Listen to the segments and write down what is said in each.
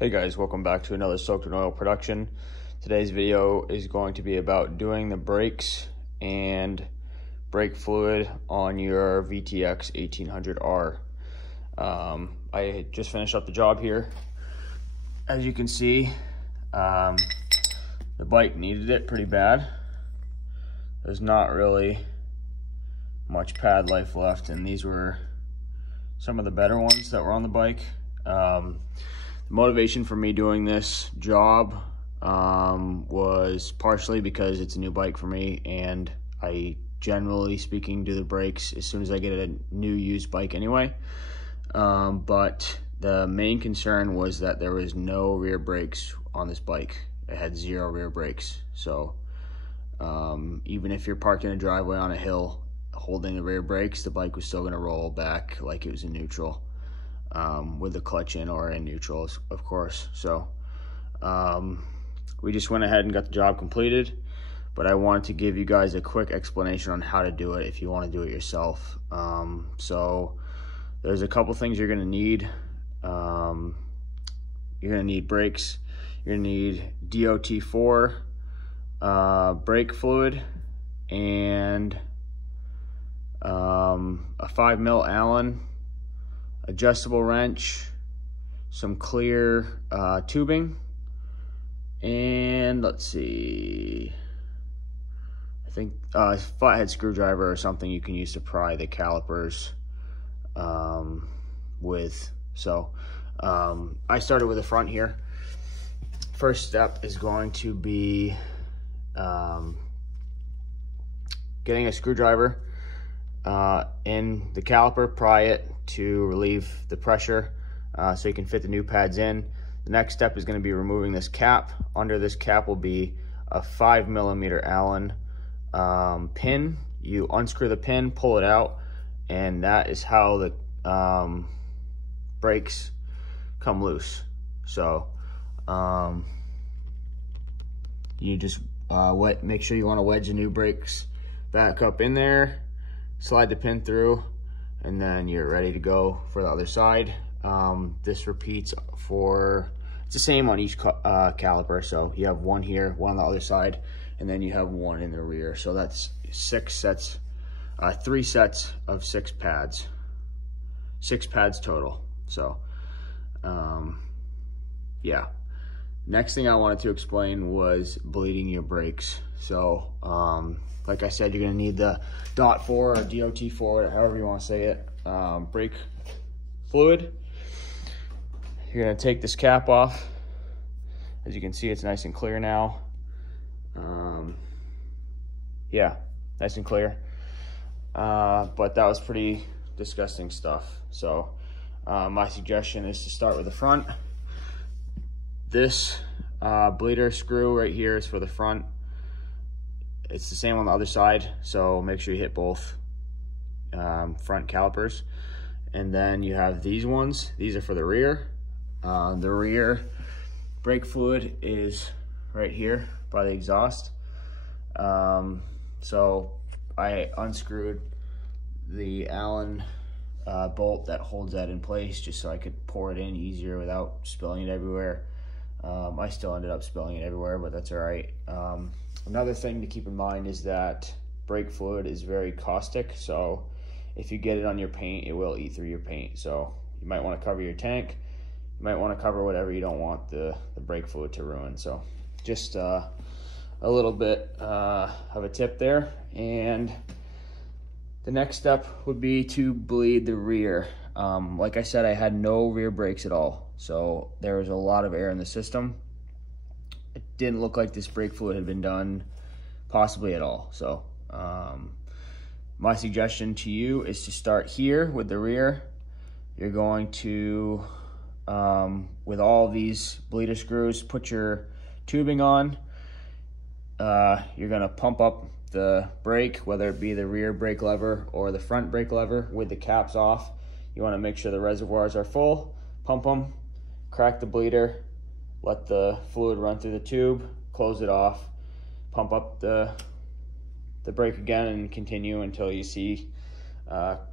Hey guys, welcome back to another Soaked in Oil production. Today's video is going to be about doing the brakes and brake fluid on your VTX1800R. I just finished up the job here. As you can see, the bike needed it pretty bad. There's not really much pad life left, and these were some of the better ones that were on the bike. The motivation for me doing this job was partially because it's a new bike for me, and I, generally speaking, do the brakes as soon as I get a new used bike anyway. But the main concern was that there was no rear brakes on this bike. It had 0 rear brakes. So even if you're parked in a driveway on a hill holding the rear brakes, the bike was still going to roll back like it was in neutral. With the clutch in or in neutral, of course. So we just went ahead and got the job completed, but I wanted to give you guys a quick explanation on how to do it if you want to do it yourself. So there's a couple things you're going to need. You're going to need brakes. You're going to need DOT4 brake fluid and a 5mm Allen adjustable wrench, some clear tubing, and let's see, I think a flathead screwdriver or something you can use to pry the calipers with. So I started with the front here. First step is going to be getting a screwdriver in the caliper, pry it to relieve the pressure so you can fit the new pads in. The next step is going to be removing this cap. Under this cap will be a 5mm Allen pin. You unscrew the pin, pull it out, and that is how the brakes come loose. So you just make sure you want to wedge the new brakes back up in there, slide the pin through, and then you're ready to go for the other side. This repeats for, it's the same on each caliper. So you have one here, one on the other side, and then you have one in the rear. So that's 6 sets, 3 sets of 6 pads, 6 pads total. So yeah. Next thing I wanted to explain was bleeding your brakes. So like I said, you're gonna need the DOT4 or DOT4, however you wanna say it, brake fluid. You're gonna take this cap off. As you can see, it's nice and clear now. Yeah, nice and clear. But that was pretty disgusting stuff. So my suggestion is to start with the front. This bleeder screw right here is for the front. It's the same on the other side, so make sure you hit both front calipers. And then you have these ones. These are for the rear. The rear brake fluid is right here by the exhaust. So I unscrewed the Allen bolt that holds that in place just so I could pour it in easier without spilling it everywhere. I still ended up spilling it everywhere, but that's all right. Another thing to keep in mind is that brake fluid is very caustic, so if you get it on your paint, it will eat through your paint. So you might want to cover your tank. You might want to cover whatever you don't want the brake fluid to ruin. So just a little bit of a tip there. And the next step would be to bleed the rear. Like I said, I had no rear brakes at all, so there was a lot of air in the system. It didn't look like this brake fluid had been done possibly at all. So my suggestion to you is to start here with the rear. You're going to, with all these bleeder screws, put your tubing on. You're gonna pump up the brake, whether it be the rear brake lever or the front brake lever with the caps off. You wanna make sure the reservoirs are full, pump them, crack the bleeder, let the fluid run through the tube, close it off, pump up the brake again, and continue until you see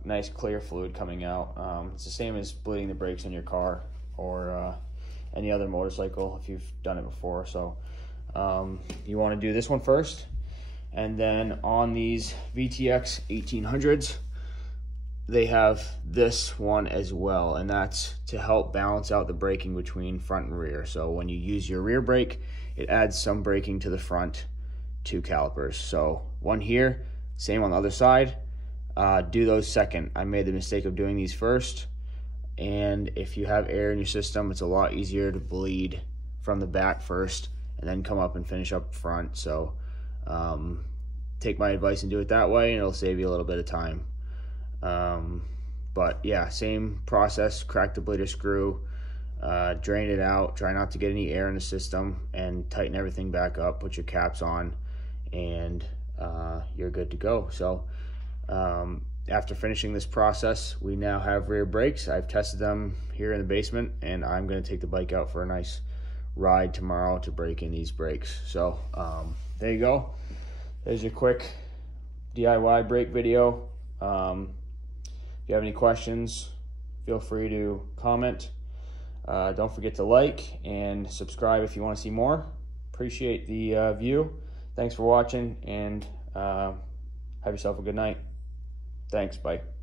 nice clear fluid coming out. It's the same as bleeding the brakes on your car or any other motorcycle if you've done it before. So you want to do this one first, and then on these VTX 1800s, they have this one as well, and that's to help balance out the braking between front and rear. So when you use your rear brake, it adds some braking to the front two calipers. So one here, same on the other side. Do those second. I made the mistake of doing these first, and if you have air in your system, it's a lot easier to bleed from the back first and then come up and finish up front. So take my advice and do it that way, and it'll save you a little bit of time. But yeah, same process. Crack the bleeder screw, drain it out, try not to get any air in the system, and tighten everything back up, put your caps on, and you're good to go. So after finishing this process, we now have rear brakes. I've tested them here in the basement, and I'm going to take the bike out for a nice ride tomorrow to break in these brakes. So there you go. There's your quick DIY brake video. If you have any questions, feel free to comment. Don't forget to like and subscribe if you want to see more. Appreciate the view. Thanks for watching, and have yourself a good night. Thanks, bye.